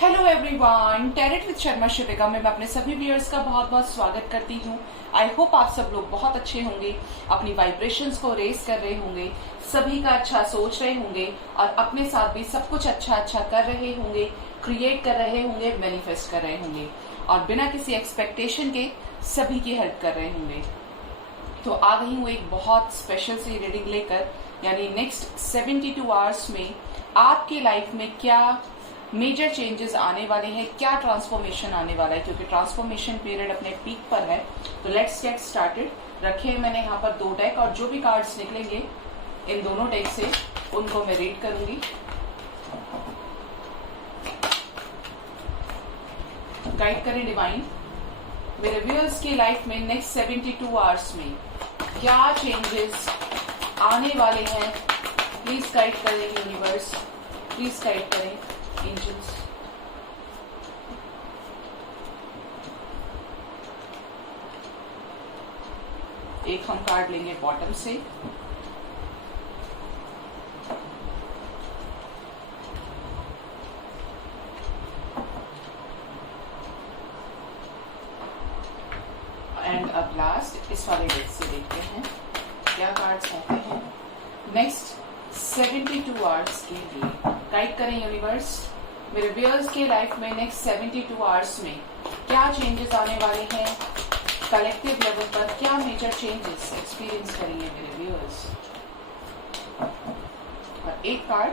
Hello everyone, tarot with Sharma Shivika में मैं अपने सभी व्यूअर्स का बहुत बहुत स्वागत करती हूँ। आई होप आप सब लोग बहुत अच्छे होंगे, अपनी वाइब्रेशंस को रेस कर रहे होंगे, सभी का अच्छा सोच रहे होंगे और अपने साथ भी सब कुछ अच्छा कर रहे होंगे, क्रिएट कर रहे होंगे, मैनिफेस्ट कर रहे होंगे और बिना किसी एक्सपेक्टेशन के सभी की हेल्प कर रहे होंगे। तो आ गई हूँ एक बहुत स्पेशल सी रीडिंग लेकर, यानी नेक्स्ट 72 आवर्स में आपकी लाइफ में क्या मेजर चेंजेस आने वाले हैं, क्या ट्रांसफॉर्मेशन आने वाला है, क्योंकि ट्रांसफॉर्मेशन पीरियड अपने पीक पर है। तो लेट्स गेट स्टार्टेड। रखे हैं मैंने यहाँ पर 2 डेक और जो भी कार्ड्स निकलेंगे इन दोनों डेक से उनको मैं रीड करूंगी। गाइड करें डिवाइन, मेरे व्यूअर्स की लाइफ में नेक्स्ट 72 आवर्स में क्या चेंजेस आने वाले हैं। प्लीज गाइड करें यूनिवर्स, प्लीज गाइड करें एंजल्स। एक हम कार्ड लेंगे बॉटम से, एंड अब लास्ट इस वाले डेक से देखते हैं क्या कार्ड्स आते हैं नेक्स्ट 72 आवर्स के लिए। गाइड करें यूनिवर्स, मेरे व्यूअर्स के लाइफ में नेक्स्ट 72 आवर्स में क्या चेंजेस आने वाले हैं, कलेक्टिव लेवल पर क्या मेजर चेंजेस एक्सपीरियंस करेंगे मेरे व्यूअर्स। और एक card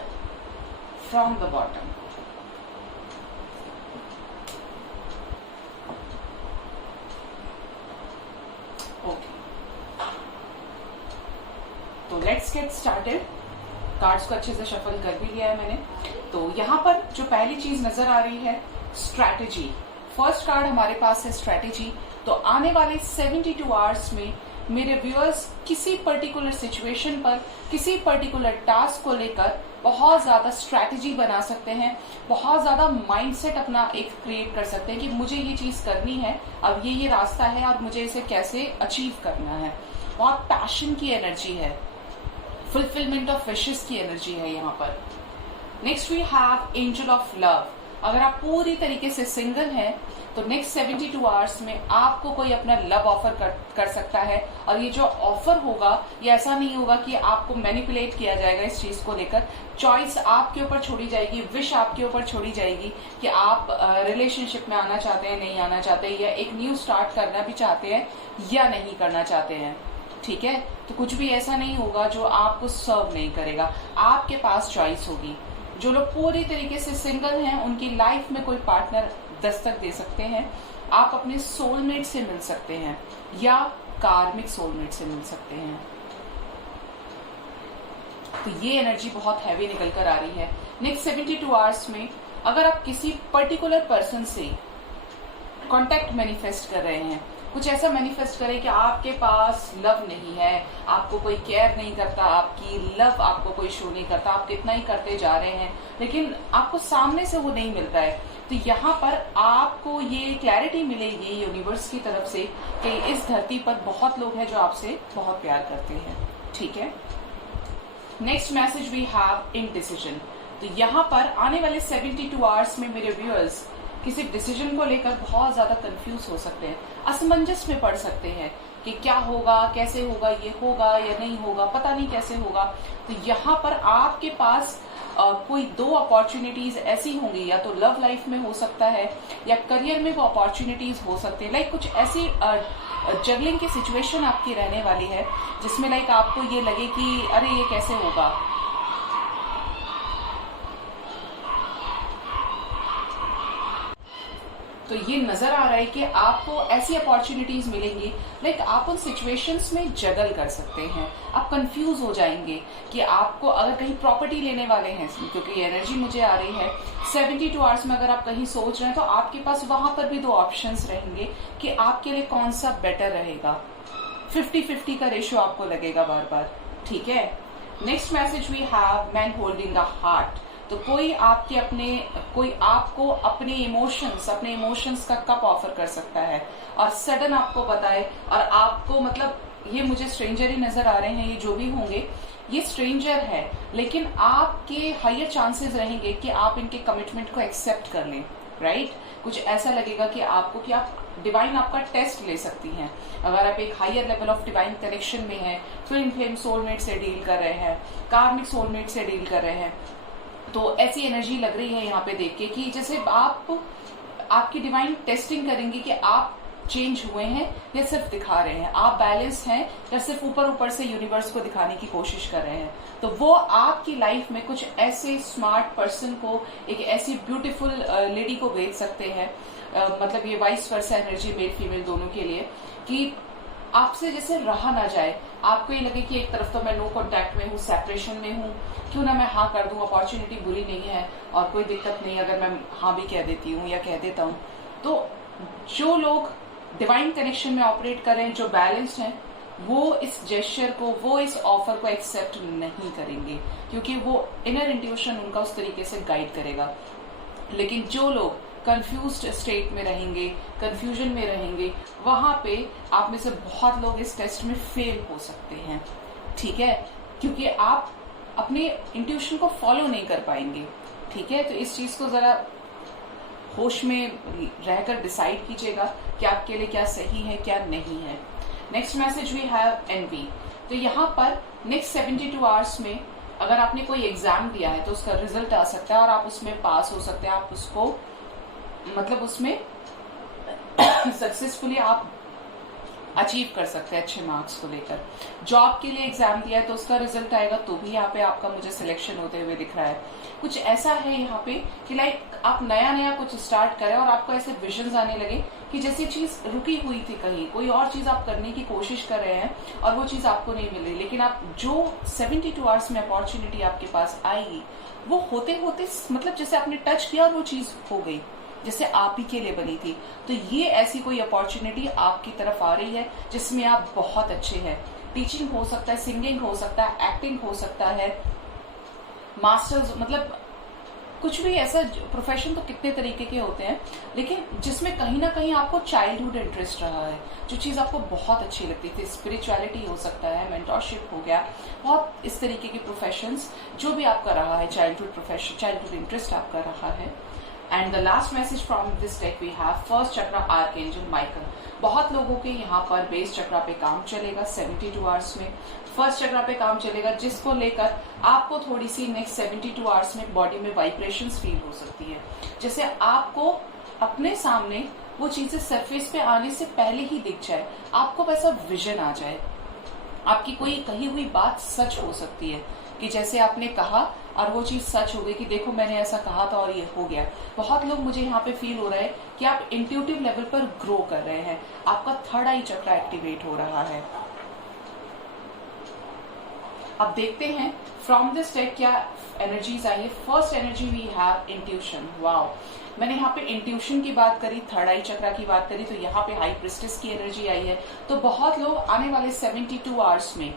from the bottom. Okay, तो लेट्स गेट स्टार्टेड। कार्ड्स को अच्छे से शफल कर भी लिया है मैंने। तो यहाँ पर जो पहली चीज नजर आ रही है, स्ट्रैटेजी। फर्स्ट कार्ड हमारे पास है स्ट्रैटेजी। तो आने वाले 72 आवर्स में मेरे व्यूअर्स किसी पर्टिकुलर सिचुएशन पर, किसी पर्टिकुलर टास्क को लेकर बहुत ज्यादा स्ट्रैटेजी बना सकते हैं, बहुत ज्यादा माइंडसेट अपना एक क्रिएट कर सकते हैं कि मुझे ये चीज करनी है, अब ये रास्ता है और मुझे इसे कैसे अचीव करना है। बहुत पैशन की एनर्जी है, फुलफिलमेंट ऑफ विशेस की एनर्जी है यहाँ पर। Next we have angel of love. अगर आप पूरी तरीके से सिंगल हैं तो नेक्स्ट 72 आवर्स में आपको कोई अपना लव ऑफर कर सकता है। और ये जो ऑफर होगा ये ऐसा नहीं होगा कि आपको मैनिपुलेट किया जाएगा इस चीज को लेकर। चॉइस आपके ऊपर छोड़ी जाएगी, विश आपके ऊपर छोड़ी जाएगी कि आप रिलेशनशिप में आना चाहते हैं, नहीं आना चाहते, या एक न्यू स्टार्ट करना भी चाहते हैं या नहीं करना चाहते हैं। ठीक है, तो कुछ भी ऐसा नहीं होगा जो आपको सर्व नहीं करेगा, आपके पास चॉइस होगी। जो लोग पूरी तरीके से सिंगल हैं उनकी लाइफ में कोई पार्टनर दस्तक दे सकते हैं। आप अपने सोलमेट से मिल सकते हैं या कार्मिक सोलमेट से मिल सकते हैं। तो ये एनर्जी बहुत हैवी निकल कर आ रही है नेक्स्ट 72 आवर्स में। अगर आप किसी पर्टिकुलर पर्सन से कॉन्टेक्ट मैनिफेस्ट कर रहे हैं, कुछ ऐसा मैनिफेस्ट करें कि आपके पास लव नहीं है, आपको कोई केयर नहीं करता, आपकी लव आपको कोई शो नहीं करता, आप कितना ही करते जा रहे हैं लेकिन आपको सामने से वो नहीं मिल रहा है। तो यहाँ पर आपको ये क्लैरिटी मिलेगी यूनिवर्स की तरफ से कि इस धरती पर बहुत लोग हैं जो आपसे बहुत प्यार करते हैं। ठीक है, next message we have indecision. तो यहाँ पर आने वाले 72 आवर्स में मेरे व्यूअर्स किसी डिसीजन को लेकर बहुत ज्यादा कंफ्यूज हो सकते हैं, असमंजस में पड़ सकते हैं कि क्या होगा, कैसे होगा, ये होगा या नहीं होगा, पता नहीं कैसे होगा। तो यहाँ पर आपके पास कोई 2 अपॉर्चुनिटीज ऐसी होंगी, या तो लव लाइफ में हो सकता है या करियर में वो अपॉर्चुनिटीज हो सकते हैं। लाइक कुछ ऐसी जगलिंग की सिचुएशन आपकी रहने वाली है जिसमें लाइक आपको ये लगे कि अरे ये कैसे होगा। तो ये नजर आ रहा है कि आपको ऐसी अपॉर्चुनिटीज मिलेंगी, लाइक आप उन सिचुएशंस में जगल कर सकते हैं। आप कंफ्यूज हो जाएंगे कि आपको अगर कहीं प्रॉपर्टी लेने वाले हैं, क्योंकि एनर्जी मुझे आ रही है 72 आवर्स में, अगर आप कहीं सोच रहे हैं तो आपके पास वहां पर भी 2 ऑप्शंस रहेंगे कि आपके लिए कौन सा बेटर रहेगा। 50-50 का रेशियो आपको लगेगा बार बार। ठीक है, next message we have man holding a heart. तो कोई आपको अपने इमोशंस का कप ऑफर कर सकता है और सडन आपको बताए, और आपको मतलब ये मुझे स्ट्रेंजर ही नजर आ रहे हैं, ये जो भी होंगे, ये स्ट्रेंजर है, लेकिन आपके हायर चांसेस रहेंगे कि आप इनके कमिटमेंट को एक्सेप्ट कर लें, राइट? कुछ ऐसा लगेगा कि आपको कि आप डिवाइन आपका टेस्ट ले सकती हैं। अगर आप एक higher level of divine connection में हैं, ट्विन फ्लेम सोलमेट से डील कर रहे हैं, कार्मिक सोलमेट से डील कर रहे हैं, तो ऐसी एनर्जी लग रही है यहाँ पे देख के कि जैसे आपकी डिवाइन टेस्टिंग करेंगे कि आप चेंज हुए हैं या सिर्फ दिखा रहे हैं, आप बैलेंस हैं या सिर्फ ऊपर ऊपर से यूनिवर्स को दिखाने की कोशिश कर रहे हैं। तो वो आपकी लाइफ में कुछ ऐसे स्मार्ट पर्सन को, एक ऐसी ब्यूटीफुल लेडी को भेज सकते हैं, मतलब ये vice versa energy male female दोनों के लिए, कि आपसे जैसे रहा ना जाए, आपको ये लगे कि एक तरफ तो मैं नो कॉन्टैक्ट में हूँ, सेपरेशन में हूँ, क्यों ना मैं हाँ कर दूं, अपॉर्चुनिटी बुरी नहीं है और कोई दिक्कत नहीं अगर मैं हाँ भी कह देती हूँ या कह देता हूँ। तो जो लोग डिवाइन कनेक्शन में ऑपरेट कर रहे हैं, जो बैलेंस्ड हैं, वो इस जेस्चर को, वो इस ऑफर को एक्सेप्ट नहीं करेंगे, क्योंकि वो इनर इंट्यूशन उनका उस तरीके से गाइड करेगा। लेकिन जो लोग कंफ्यूज्ड स्टेट में रहेंगे, कंफ्यूजन में रहेंगे, वहां पे आप में से बहुत लोग इस टेस्ट में फेल हो सकते हैं, ठीक है? क्योंकि आप अपने इंट्यूशन को फॉलो नहीं कर पाएंगे, ठीक है? तो इस चीज को जरा होश में रहकर डिसाइड कीजिएगा कि आपके लिए क्या सही है, क्या नहीं है। Next message we have envy. तो यहाँ पर नेक्स्ट 72 आवर्स में अगर आपने कोई एग्जाम दिया है तो उसका रिजल्ट आ सकता है और आप उसमें पास हो सकते हैं, आप उसको मतलब उसमें सक्सेसफुली आप अचीव कर सकते हैं अच्छे मार्क्स को लेकर। जॉब के लिए एग्जाम दिया है तो उसका रिजल्ट आएगा, तो भी यहाँ पे आपका मुझे सिलेक्शन होते हुए दिख रहा है। कुछ ऐसा है यहाँ पे कि लाइक आप नया नया कुछ स्टार्ट करें और आपको ऐसे विजन्स आने लगे कि जैसी चीज रुकी हुई थी, कहीं कोई और चीज आप करने की कोशिश कर रहे हैं और वो चीज आपको नहीं मिल रही, लेकिन आप जो 72 आवर्स में अपॉर्चुनिटी आपके पास आएगी, वो होते होते मतलब जैसे आपने टच किया और वो चीज हो गई, जैसे आप ही के लिए बनी थी। तो ये ऐसी कोई अपॉर्चुनिटी आपकी तरफ आ रही है जिसमें आप बहुत अच्छे हैं। टीचिंग हो सकता है, सिंगिंग हो सकता है, एक्टिंग हो सकता है, मास्टर्स, मतलब कुछ भी ऐसा प्रोफेशन तो कितने तरीके के होते हैं, लेकिन जिसमें कहीं ना कहीं आपको चाइल्डहुड इंटरेस्ट रहा है, जो चीज आपको बहुत अच्छी लगती थी। स्पिरिचुअलिटी हो सकता है, मेंटरशिप हो गया, बहुत इस तरीके के प्रोफेशंस जो भी आपका रहा है, चाइल्डहुड प्रोफेशन, चाइल्डहुड इंटरेस्ट आपका रहा है। And the last message from this deck we have first chakra archangel Michael. बहुत लोगों के यहाँ पर बेस चक्रा पे काम चलेगा 72 आवर्स में, फर्स्ट चक्रा पे काम चलेगा, जिसको लेकर आपको थोड़ी सी नेक्स्ट 72 आवर्स में बॉडी में वाइब्रेशंस फील हो सकती है, जैसे आपको अपने सामने वो चीजें सरफेस पे आने से पहले ही दिख जाए, आपको वैसा विजन आ जाए, आपकी कोई कही हुई बात सच हो सकती है कि जैसे आपने कहा और वो चीज सच हो गई कि देखो मैंने ऐसा कहा था और ये हो गया। बहुत लोग मुझे यहाँ पे फील हो रहा है कि आप इंट्यूटिव लेवल पर ग्रो कर रहे हैं, आपका थर्ड आई चक्रा एक्टिवेट हो रहा है। अब देखते हैं फ्रॉम दिस डेक क्या एनर्जीज आई है। First energy we have intuition. Wow, मैंने यहाँ पे इंट्यूशन की बात करी, थर्ड आई चक्रा की बात करी, तो यहाँ पे हाई प्रिस्टेस की एनर्जी आई है। तो बहुत लोग आने वाले 72 आवर्स में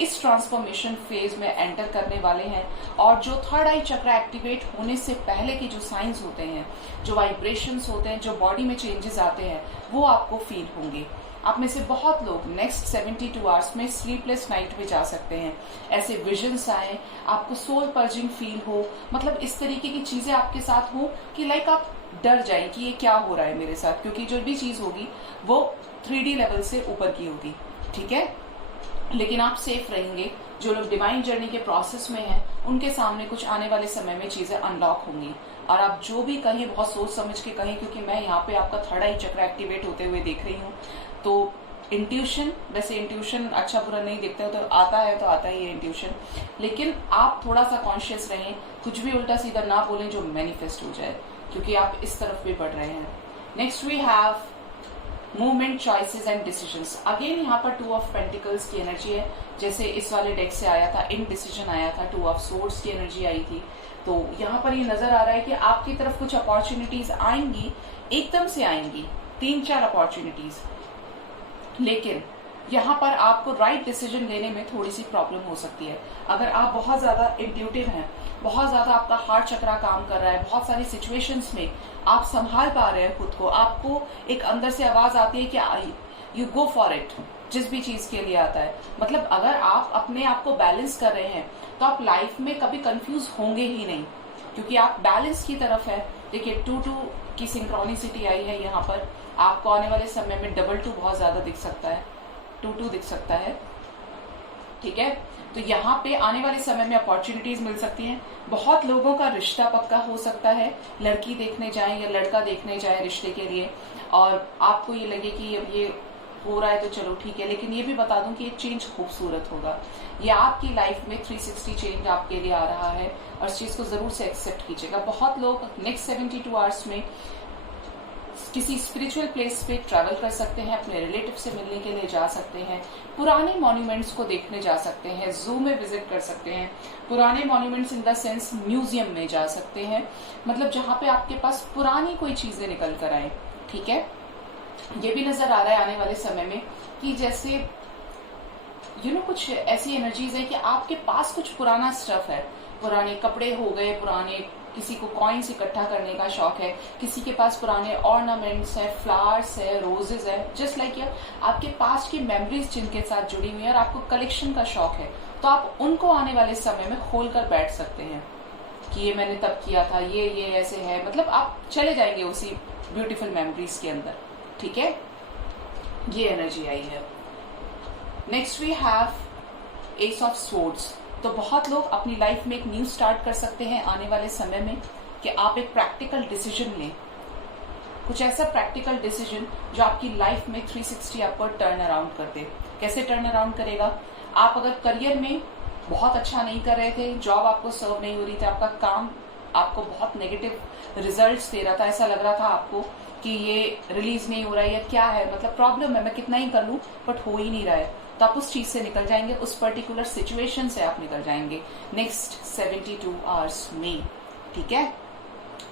इस ट्रांसफॉर्मेशन फेज में एंटर करने वाले हैं, और जो थर्ड आई चक्रा एक्टिवेट होने से पहले के जो साइंस होते हैं, जो वाइब्रेशंस होते हैं, जो बॉडी में चेंजेस आते हैं, वो आपको फील होंगे। आप में से बहुत लोग नेक्स्ट 72 आवर्स में स्लीपलेस नाइट में जा सकते हैं, ऐसे विजन्स आए, आपको सोल पर्जिंग फील हो, मतलब इस तरीके की चीजें आपके साथ हो कि लाइक आप डर जाए कि ये क्या हो रहा है मेरे साथ, क्योंकि जो भी चीज होगी वो 3D लेवल से ऊपर की होगी, ठीक है। लेकिन आप सेफ रहेंगे। जो लोग डिवाइन जर्नी के प्रोसेस में हैं, उनके सामने कुछ आने वाले समय में चीजें अनलॉक होंगी, और आप जो भी कहें बहुत सोच समझ के कहें, क्योंकि मैं यहाँ पे आपका थर्ड आई चक्र एक्टिवेट होते हुए देख रही हूँ। तो इंट्यूशन, वैसे इंट्यूशन अच्छा बुरा नहीं दिखता है, तो आता ही है इंट्यूशन, लेकिन आप थोड़ा सा कॉन्शियस रहें, कुछ भी उल्टा सीधा ना बोलें जो मैनिफेस्ट हो जाए, क्योंकि आप इस तरफ भी बढ़ रहे हैं। Next we have movement, choices and decisions. Again यहाँ पर 2 ऑफ पेंटिकल्स की एनर्जी है, जैसे इस वाले डेक से आया था, इनडिसीजन आया था, 2 ऑफ सोर्ड्स की एनर्जी आई थी। तो यहाँ पर ये नजर आ रहा है कि आपकी तरफ कुछ अपॉर्चुनिटीज आएंगी, एकदम से आएंगी, 3-4 अपॉर्चुनिटीज, लेकिन यहाँ पर आपको राइट डिसीजन लेने में थोड़ी सी प्रॉब्लम हो सकती है। अगर आप बहुत ज्यादा इंट्यूटिव हैं, बहुत ज्यादा आपका हार्ट चक्रा काम कर रहा है, बहुत सारी सिचुएशंस में आप संभाल पा रहे हैं खुद को, आपको एक अंदर से आवाज आती है कि यू गो फॉर इट, जिस भी चीज के लिए आता है। मतलब अगर आप अपने आप को बैलेंस कर रहे हैं तो आप लाइफ में कभी कंफ्यूज होंगे ही नहीं, क्योंकि आप बैलेंस की तरफ है। देखिए 2-2 की सिंक्रोनिसिटी आई है यहाँ पर। आपको आने वाले समय में 2-2 बहुत ज्यादा दिख सकता है, 2-2 दिख सकता है, ठीक है। तो यहाँ पे आने वाले समय में अपॉर्चुनिटीज मिल सकती हैं। बहुत लोगों का रिश्ता पक्का हो सकता है, लड़की देखने जाएं या लड़का देखने जाए रिश्ते के लिए, और आपको ये लगे कि अब ये हो रहा है तो चलो ठीक है। लेकिन ये भी बता दूं कि ये चेंज खूबसूरत होगा, ये आपकी लाइफ में 360 चेंज आपके लिए आ रहा है, और इस चीज को जरूर से एक्सेप्ट कीजिएगा। बहुत लोग नेक्स्ट 72 आवर्स में किसी स्पिरिचुअल प्लेस पे ट्रैवल कर सकते हैं, अपने रिलेटिव से मिलने के लिए जा सकते हैं, पुराने मॉन्यूमेंट्स को देखने जा सकते हैं, जू में विजिट कर सकते हैं, पुराने monuments in the sense museum में जा सकते हैं, मतलब जहां पे आपके पास पुरानी कोई चीजें निकल कर आए, ठीक है। ये भी नजर आ रहा है आने वाले समय में कि जैसे कुछ ऐसी एनर्जीज है कि आपके पास कुछ पुराना स्टफ है, पुराने कपड़े हो गए, पुराने किसी को कॉइन्स इकट्ठा करने का शौक है, किसी के पास पुराने ऑर्नामेंट्स है, फ्लावर्स है, रोजेस है, जस्ट लाइक आपके पास की मेमोरीज जिनके साथ जुड़ी हुई है और आपको कलेक्शन का शौक है, तो आप उनको आने वाले समय में खोल कर बैठ सकते हैं कि ये मैंने तब किया था, ये ऐसे है। मतलब आप चले जाएंगे उसी ब्यूटीफुल मेमोरीज के अंदर, ठीक है। ये एनर्जी आई है। Next we have ace of swords. तो बहुत लोग अपनी लाइफ में एक न्यू स्टार्ट कर सकते हैं आने वाले समय में कि आप एक प्रैक्टिकल डिसीजन लें, कुछ ऐसा प्रैक्टिकल डिसीजन जो आपकी लाइफ में 360 आपको टर्न अराउंड कर दे। कैसे टर्न अराउंड करेगा? आप अगर करियर में बहुत अच्छा नहीं कर रहे थे, जॉब आपको सर्व नहीं हो रही थी, आपका काम आपको बहुत नेगेटिव रिजल्ट्स दे रहा था, ऐसा लग रहा था आपको कि ये रिलीज नहीं हो रहा है या क्या है, मतलब प्रॉब्लम है, मैं कितना ही कर लूं बट हो ही नहीं रहा है, तो आप उस चीज से निकल जाएंगे, उस पर्टिकुलर सिचुएशन से आप निकल जाएंगे नेक्स्ट 72 आवर्स में, ठीक है।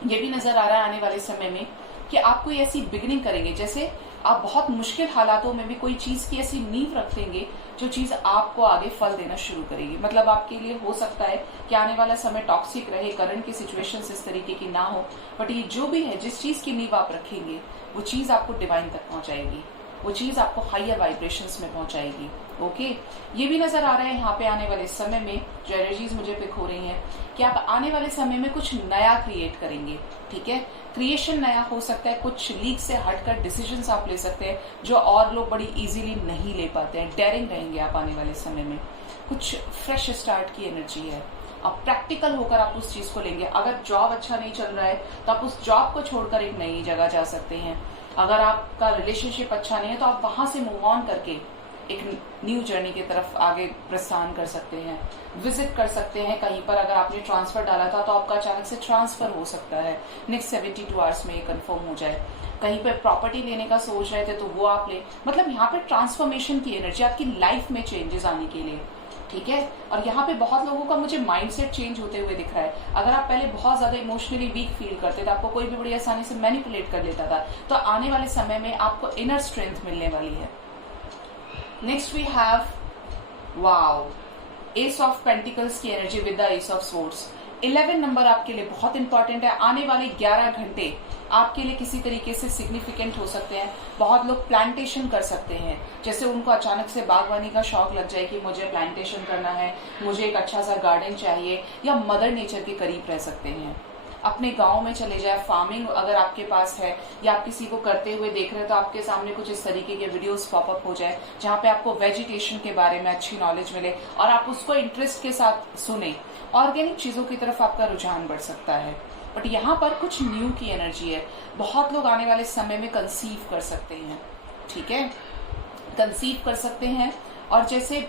ये भी नजर आ रहा है आने वाले समय में कि आप कोई ऐसी बिगिनिंग करेंगे, जैसे आप बहुत मुश्किल हालातों में भी कोई चीज की ऐसी नींव रख देंगे जो चीज आपको आगे फल देना शुरू करेगी। मतलब आपके लिए हो सकता है कि आने वाला समय टॉक्सिक रहे, करंट की सिचुएशंस इस तरीके की ना हो, बट ये जो भी है, जिस चीज की नींव आप रखेंगे वो चीज आपको डिवाइन तक पहुंचाएगी, वो चीज आपको हायर वाइब्रेशंस में पहुंचाएगी। ओके, ये भी नजर आ रहा है यहाँ पे आने वाले समय में, जो एनर्जीज मुझे पिक हो रही हैं कि आप आने वाले समय में कुछ नया क्रिएट करेंगे, ठीक है। क्रिएशन नया हो सकता है, कुछ लीक से हटकर डिसीजंस आप ले सकते हैं जो और लोग बड़ी इजीली नहीं ले पाते हैं। डेयरिंग रहेंगे आप आने वाले समय में, कुछ फ्रेश स्टार्ट की एनर्जी है। अब प्रैक्टिकल होकर आप उस चीज को लेंगे। अगर जॉब अच्छा नहीं चल रहा है तो आप उस जॉब को छोड़कर एक नई जगह जा सकते हैं। अगर आपका रिलेशनशिप अच्छा नहीं है तो आप वहां से मूव ऑन करके एक न्यू जर्नी की तरफ आगे प्रस्थान कर सकते हैं, विजिट कर सकते हैं कहीं पर। अगर आपने ट्रांसफर डाला था तो आपका अचानक से ट्रांसफर हो सकता है, नेक्स्ट 72 आवर्स में ये कंफर्म हो जाए। कहीं पे प्रॉपर्टी लेने का सोच रहे थे तो वो आप ले, मतलब यहाँ पे ट्रांसफॉर्मेशन की एनर्जी आपकी लाइफ में चेंजेस आने के लिए, ठीक है। और यहाँ पे बहुत लोगों का मुझे माइंडसेट चेंज होते हुए दिख रहा है। अगर आप पहले बहुत ज्यादा इमोशनली वीक फील करते थे, आपको कोई भी बड़ी आसानी से मैनिपुलेट कर लेता था, तो आने वाले समय में आपको इनर स्ट्रेंथ मिलने वाली है। Next we have wow, ace of pentacles की energy with the ace of swords. 11 number आपके लिए बहुत इंपॉर्टेंट है। आने वाले 11 घंटे आपके लिए किसी तरीके से सिग्निफिकेंट हो सकते हैं। बहुत लोग प्लांटेशन कर सकते हैं, जैसे उनको अचानक से बागवानी का शौक लग जाए कि मुझे प्लांटेशन करना है, मुझे एक अच्छा सा गार्डन चाहिए, या मदर नेचर के करीब रह सकते हैं। अपने गांव में चले जाए, फार्मिंग अगर आपके पास है या आप किसी को करते हुए देख रहे हैं तो आपके सामने कुछ इस तरीके के वीडियोस पॉपअप हो जाए जहां पे आपको वेजिटेशन के बारे में अच्छी नॉलेज मिले और आप उसको इंटरेस्ट के साथ सुने। ऑर्गेनिक चीजों की तरफ आपका रुझान बढ़ सकता है। बट यहाँ पर कुछ न्यू की एनर्जी है। बहुत लोग आने वाले समय में कंसीव कर सकते हैं, ठीक है, कंसीव कर सकते हैं। और जैसे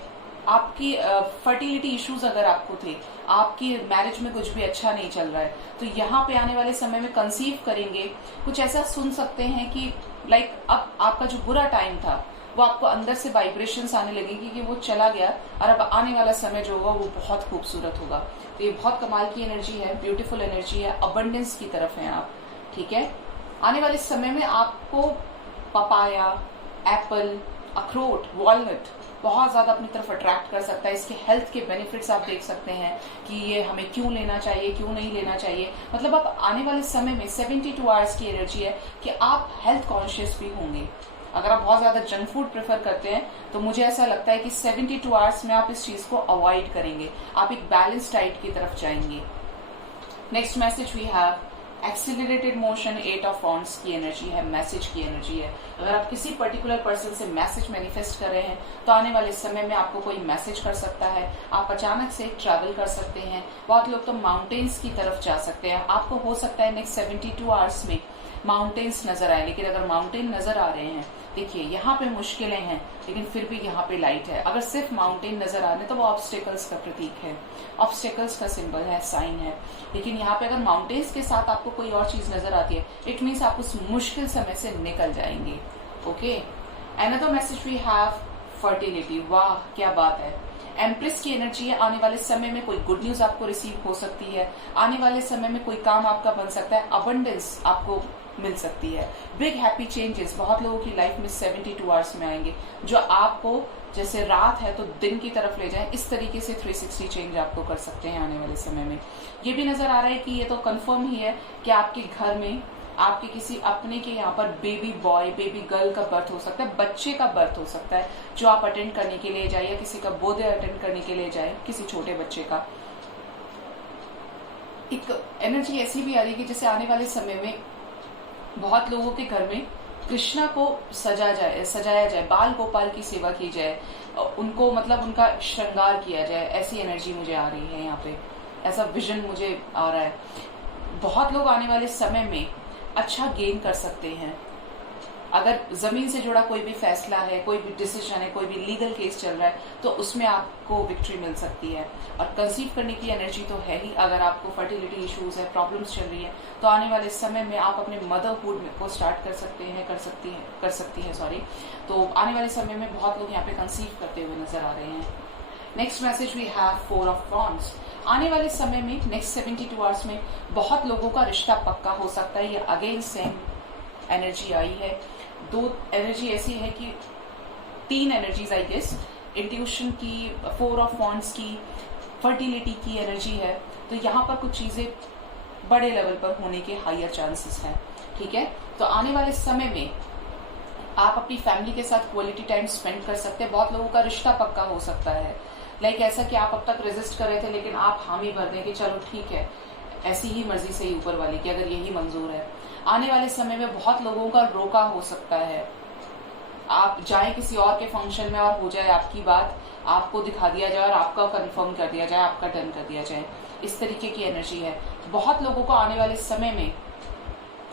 आपकी फर्टिलिटी इश्यूज अगर आपको थे, आपकी मैरिज में कुछ भी अच्छा नहीं चल रहा है, तो यहाँ पे आने वाले समय में कंसीव करेंगे, कुछ ऐसा सुन सकते हैं कि लाइक अब आपका जो बुरा टाइम था वो आपको अंदर से वाइब्रेशंस आने लगेगी कि वो चला गया और अब आने वाला समय जो होगा वो बहुत खूबसूरत होगा। तो ये बहुत कमाल की एनर्जी है, ब्यूटीफुल एनर्जी है, अबंडेंस की तरफ है आप, ठीक है। आने वाले समय में आपको पपाया, एप्पल, अखरोट, वॉलनट बहुत ज्यादा अपनी तरफ अट्रैक्ट कर सकता है। इसके हेल्थ के बेनिफिट्स आप देख सकते हैं कि ये हमें क्यों लेना चाहिए, क्यों नहीं लेना चाहिए। मतलब आप आने वाले समय में 72 आवर्स की एनर्जी है कि आप हेल्थ कॉन्शियस भी होंगे। अगर आप बहुत ज्यादा जंक फूड प्रेफर करते हैं तो मुझे ऐसा लगता है कि 72 आवर्स में आप इस चीज को अवॉइड करेंगे, आप एक बैलेंस डाइट की तरफ जाएंगे। Next message we have accelerated motion, 8 of wands की एनर्जी है, मैसेज की एनर्जी है। अगर आप किसी पर्टिकुलर पर्सन से मैसेज मैनिफेस्ट कर रहे हैं तो आने वाले समय में आपको कोई मैसेज कर सकता है, आप अचानक से ट्रैवल कर सकते हैं। बहुत लोग तो माउंटेन्स की तरफ जा सकते हैं, आपको हो सकता है नेक्स्ट 72 आवर्स में माउंटेन्स नजर आए। लेकिन अगर माउंटेन नजर आ रहे हैं, देखिए यहाँ पे मुश्किलें हैं लेकिन फिर भी यहाँ पे लाइट है। अगर सिर्फ माउंटेन नजर आ रहे तो वो ऑब्स्टेकल्स का प्रतीक है, ऑब्स्टेकल्स का सिंबल है, साइन है। लेकिन यहाँ पे अगर माउंटेन्स के साथ आपको कोई और चीज नजर आती है, इट मीन्स आप उस मुश्किल समय से निकल जाएंगे। Okay, another message we have fertility. वाह क्या बात है, एम्प्रेस की एनर्जी है। आने वाले समय में कोई गुड न्यूज आपको रिसीव हो सकती है, आने वाले समय में कोई काम आपका बन सकता है, अबंडेंस आपको मिल सकती है, बिग हैप्पी चेंजेस बहुत लोगों की लाइफ में 72 आवर्स में आएंगे, जो आपको जैसे रात है तो दिन की तरफ ले जाए, इस तरीके से 360 चेंज आपको कर सकते हैं आने वाले समय में। ये भी नजर आ रहा है कि ये तो कंफर्म ही है कि आपके घर में आपके किसी अपने के यहाँ पर बेबी बॉय बेबी गर्ल का बर्थ हो सकता है, बच्चे का बर्थ हो सकता है, जो आप अटेंड करने के लिए जाए या किसी का बर्थडे अटेंड करने के लिए जाए, किसी छोटे बच्चे का। एक एनर्जी ऐसी भी आ रही है कि जैसे आने वाले समय में बहुत लोगों के घर में कृष्णा को सजाया जाए, बाल गोपाल की सेवा की जाए, उनको मतलब उनका श्रृंगार किया जाए, ऐसी एनर्जी मुझे आ रही है यहाँ पे, ऐसा विजन मुझे आ रहा है। बहुत लोग आने वाले समय में अच्छा गेन कर सकते हैं। अगर जमीन से जुड़ा कोई भी फैसला है, कोई भी डिसीजन है, कोई भी लीगल केस चल रहा है तो उसमें आपको विक्ट्री मिल सकती है। और कंसीव करने की एनर्जी तो है ही। अगर आपको फर्टिलिटी इश्यूज है, प्रॉब्लम्स चल रही है तो आने वाले समय में आप अपने मदरहुड को स्टार्ट कर सकती हैं। तो आने वाले समय में बहुत लोग यहाँ पे कंसीव करते हुए नजर आ रहे हैं। Next message we have 4 of wands. आने वाले समय में नेक्स्ट 72 आवर्स में बहुत लोगों का रिश्ता पक्का हो सकता है। ये अगेन सेम एनर्जी आई है। दो एनर्जी ऐसी है कि 3 एनर्जीज आई गेस, इंट्यूशन की, 4 ऑफ वॉन्ड्स की, फर्टिलिटी की एनर्जी है। तो यहाँ पर कुछ चीजें बड़े लेवल पर होने के हायर चांसेस हैं। ठीक है, तो आने वाले समय में आप अपनी फैमिली के साथ क्वालिटी टाइम स्पेंड कर सकते हैं। बहुत लोगों का रिश्ता पक्का हो सकता है, लाइक ऐसा कि आप अब तक रेजिस्ट कर रहे थे लेकिन आप हामी भर दें कि चलो ठीक है, ऐसी ही मर्जी से ही ऊपर वाली की, अगर यही मंजूर है। आने वाले समय में बहुत लोगों का रोका हो सकता है। आप जाए किसी और के फंक्शन में और हो जाए आपकी बात, आपको दिखा दिया जाए और आपका कंफर्म कर दिया जाए, आपका डन कर दिया जाए, इस तरीके की एनर्जी है। बहुत लोगों को आने वाले समय में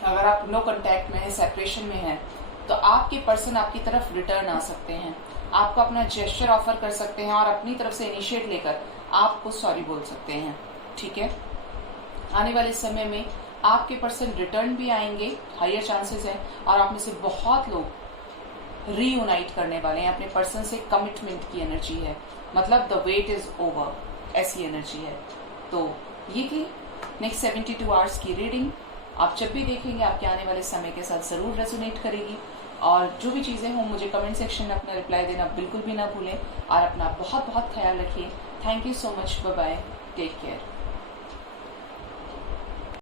अगर आप नो कांटेक्ट में है, सेपरेशन में है, तो आपके पर्सन आपकी तरफ रिटर्न आ सकते हैं, आपको अपना जेस्चर ऑफर कर सकते हैं और अपनी तरफ से इनिशिएट लेकर आपको सॉरी बोल सकते हैं। ठीक है, आने वाले समय में आपके पर्सन रिटर्न भी आएंगे, हायर चांसेस है। और आप में से बहुत लोग रीयूनाइट करने वाले हैं अपने पर्सन से। कमिटमेंट की एनर्जी है, मतलब द वेट इज ओवर, ऐसी एनर्जी है। तो ये थी नेक्स्ट 72 आवर्स की रीडिंग। आप जब भी देखेंगे आपके आने वाले समय के साथ जरूर रेजोनेट करेगी। और जो भी चीजें हों मुझे कमेंट सेक्शन में अपना रिप्लाई देना बिल्कुल भी ना भूलें। और अपना बहुत बहुत ख्याल रखिए। Thank you so much, bye bye, take care.